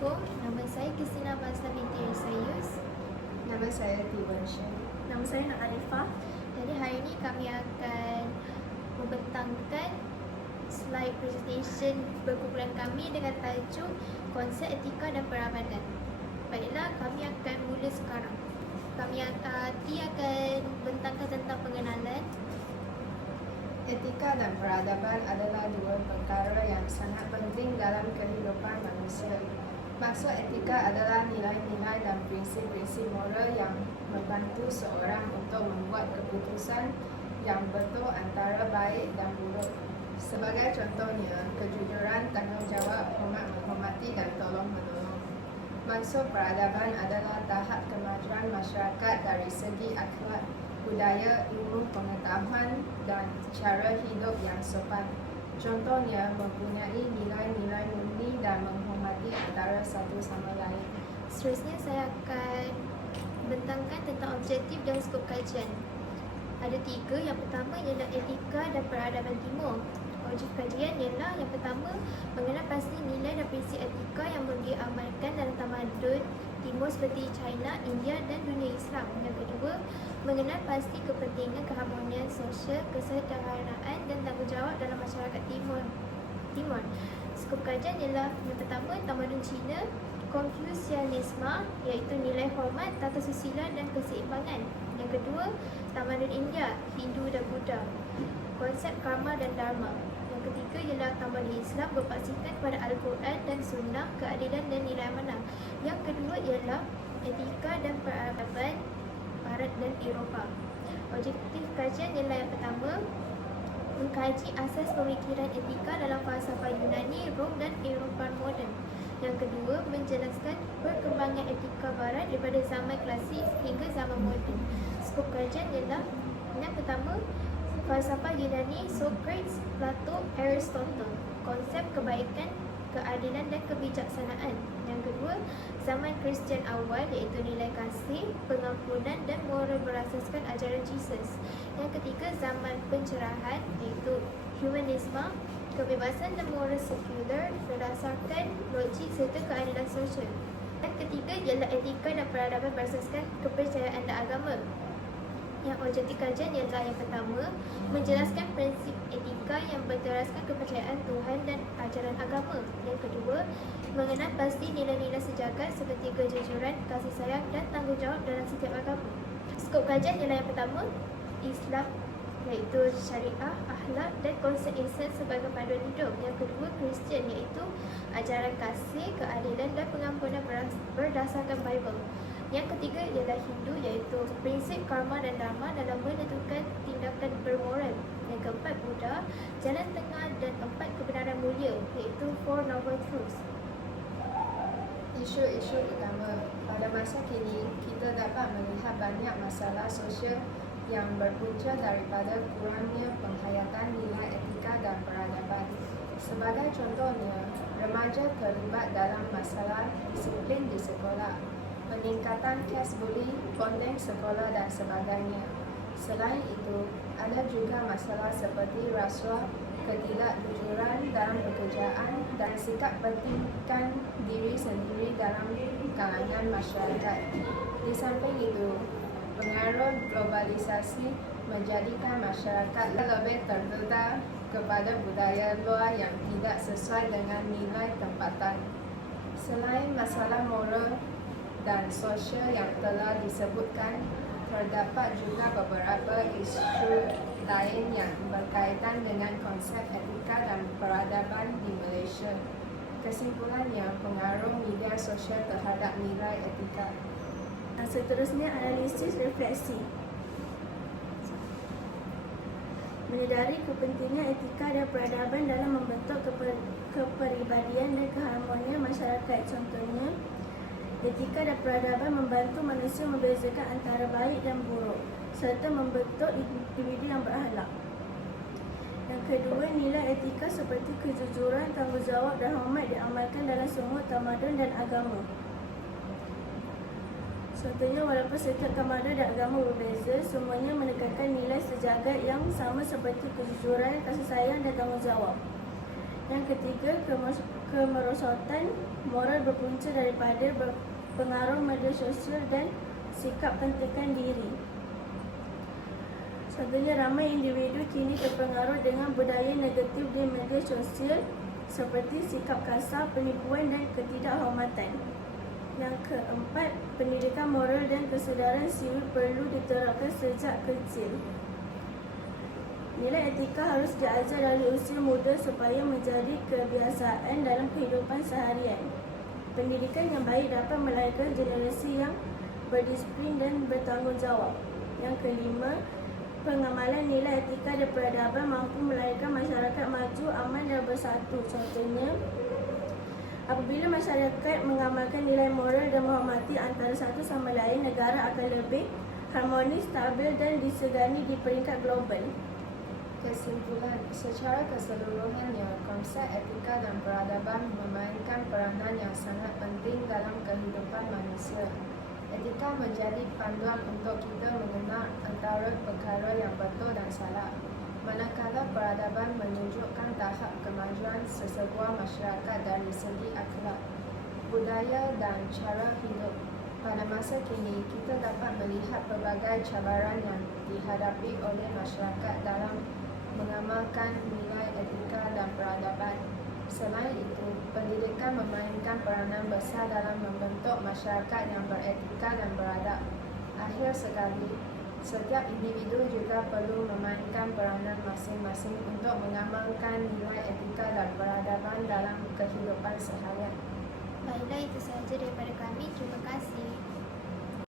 Assalamualaikum, nama saya Christina Basla binti Risayus. Nama saya Tiwan Shen. Nama saya Nak Alifah. Jadi hari ini kami akan membentangkan slide presentation berkumpulan kami dengan tajuk konsep etika dan peradaban. Baiklah, kami akan mula sekarang. Kami akan bentangkan tentang pengenalan. Etika dan peradaban adalah dua perkara yang sangat penting dalam kehidupan manusia. Maksud etika adalah nilai-nilai dan prinsip-prinsip moral yang membantu seorang untuk membuat keputusan yang betul antara baik dan buruk. Sebagai contohnya, kejujuran, tanggungjawab, hormat menghormati dan tolong-menolong. Maksud peradaban adalah tahap kemajuan masyarakat dari segi akhlak, budaya, ilmu pengetahuan dan cara hidup yang sopan. Contohnya, mempunyai nilai-nilai murni dan menghormati antara satu sama lain. Seterusnya saya akan bentangkan tentang objektif dan skop kajian. Ada tiga. Yang pertama ialah etika dan peradaban timur. Objektif kajian ialah yang pertama, mengenal pasti nilai dan prinsip etika yang boleh diamalkan dalam tamadun timur seperti China, India dan dunia Islam. Yang kedua, mengenal pasti kepentingan keharmonian sosial, kesederhanaan dan tanggungjawab dalam masyarakat timur. Skop kajian ialah yang pertama, tamadun Cina, Konfusianisme iaitu nilai hormat, tata susila dan keseimbangan. Yang kedua, tamadun India, Hindu dan Buddha, konsep karma dan dharma. Yang ketiga ialah tamadun Islam berpaksikan kepada Al-Quran dan Sunnah, keadilan dan nilai amanah. Yang kedua ialah etika dan peradaban Barat dan Eropah. Objektif kajian ialah yang pertama, mengkaji asas pemikiran etika dalam falsafah Yunani, Rom dan Eropah moden. Yang kedua, menjelaskan perkembangan etika Barat daripada zaman klasik hingga zaman moden. Skop kajian ialah yang pertama, falsafah Yunani, Socrates, Plato, Aristotle, konsep kebaikan, keadilan dan kebijaksanaan. Yang kedua, zaman Kristian awal iaitu nilai kasih, pengampunan dan moral berasaskan ajaran Jesus. Yang ketiga, zaman pencerahan iaitu humanisme, kebebasan dan moral sekular berdasarkan logik serta keadilan sosial. Yang ketiga ialah etika dan peradaban berasaskan kepercayaan dan agama. Yang objektif kajian ialah yang pertama, menjelaskan prinsip etika yang berteraskan kepercayaan Tuhan dan ajaran agama. Yang kedua, mengenal pasti nilai-nilai sejagat seperti kejujuran, kasih sayang dan tanggungjawab dalam setiap agama. Skop kajian ialah yang pertama, Islam iaitu syariah, akhlak dan konsep ihsan sebagai panduan hidup. Yang kedua, Kristian iaitu ajaran kasih, keadilan dan pengampunan berdasarkan Bible. Yang ketiga ialah Hindu iaitu prinsip karma dan dharma dalam menentukan tindakan bermoral. Yang keempat, Buddha, jalan tengah dan empat kebenaran mulia iaitu Four Noble Truths. Isu-isu utama. Pada masa kini, kita dapat melihat banyak masalah sosial yang berpunca daripada kurangnya penghayatan nilai etika dan peradaban. Sebagai contohnya, remaja terlibat dalam masalah disiplin di sekolah, peningkatan kes buli, bonding sekolah dan sebagainya. Selain itu, ada juga masalah seperti rasuah, ketidakjujuran dalam pekerjaan dan sikap pentingkan diri sendiri dalam kalangan masyarakat. Di samping itu, pengaruh globalisasi menjadikan masyarakat lebih terdedah kepada budaya luar yang tidak sesuai dengan nilai tempatan. Selain masalah moral dan sosial yang telah disebutkan, terdapat juga beberapa isu lain yang berkaitan dengan konsep etika dan peradaban di Malaysia. Kesimpulannya, pengaruh media sosial terhadap nilai etika. Seterusnya, analisis refleksi. Menyedari kepentingan etika dan peradaban dalam membentuk kepribadian dan keharmonian masyarakat. Contohnya, etika dan peradaban membantu manusia membezakan antara baik dan buruk serta membentuk individu yang berakhlak. Yang kedua, nilai etika seperti kejujuran, tanggungjawab dan hormat diamalkan dalam semua tamadun dan agama. Contohnya, walaupun setiap tamadun dan agama berbeza, semuanya menekankan nilai sejagat yang sama seperti kejujuran, kasih sayang dan tanggungjawab. Yang ketiga, kemerosotan moral berpunca daripada pengaruh media sosial dan sikap pentekan diri. Contohnya, ramai individu kini terpengaruh dengan budaya negatif di media sosial seperti sikap kasar, penipuan dan ketidakhormatan. Yang keempat, pendidikan moral dan kesedaran sivil perlu diterapkan sejak kecil. Nilai etika harus diajar dari usia muda supaya menjadi kebiasaan dalam kehidupan seharian. Pendidikan yang baik dapat melahirkan generasi yang berdisiplin dan bertanggungjawab. Yang kelima, pengamalan nilai etika dan peradaban mampu melahirkan masyarakat maju, aman dan bersatu. Contohnya, apabila masyarakat mengamalkan nilai moral dan menghormati antara satu sama lain, negara akan lebih harmonis, stabil dan disegani di peringkat global. Kesimpulan, secara keseluruhannya, konsep etika dan peradaban memainkan peranan yang sangat penting dalam kehidupan manusia. Etika menjadi panduan untuk kita mengenal antara perkara yang betul dan salah, manakala peradaban menunjukkan tahap kemajuan sesebuah masyarakat dari segi akhlak, budaya dan cara hidup. Pada masa kini, kita dapat melihat pelbagai cabaran yang dihadapi oleh masyarakat dalam mengamalkan nilai etika dan peradaban. Selain itu, pendidikan memainkan peranan besar dalam membentuk masyarakat yang beretika dan beradab. Akhir sekali, setiap individu juga perlu memainkan peranan masing-masing untuk mengamalkan nilai etika dan peradaban dalam kehidupan seharian. Baiklah, itu sahaja daripada kami. Terima kasih.